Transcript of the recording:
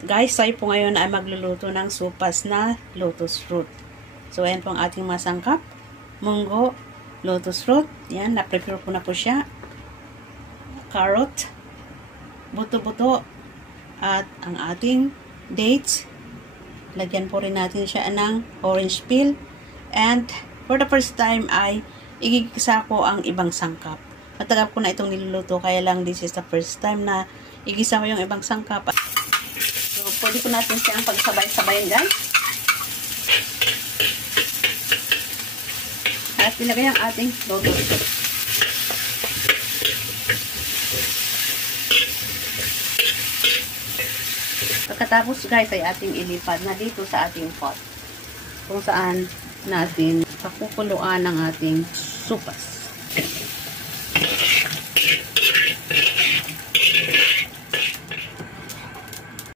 Guys, tayo po ngayon ay magluluto ng sopas na lotus fruit. So, ayan po ang ating masangkap. Munggo, lotus fruit. Yan, na-prepare ko na po siya. Carrot, buto-buto, at ang ating dates. Lagyan po rin natin siya ng orange peel. And, for the first time ay igigisa ko ang ibang sangkap. Matagal ko na itong niluluto, kaya lang this is the first time na igisa ko yung ibang sangkap. So, pwede ko natin siyang pagsabay-sabayin, guys. At ilagay ang ating lotus fruit. Pagkatapos, guys, ay ating ilipad na dito sa ating pot, kung saan natin pakukuluan ang ating sopas.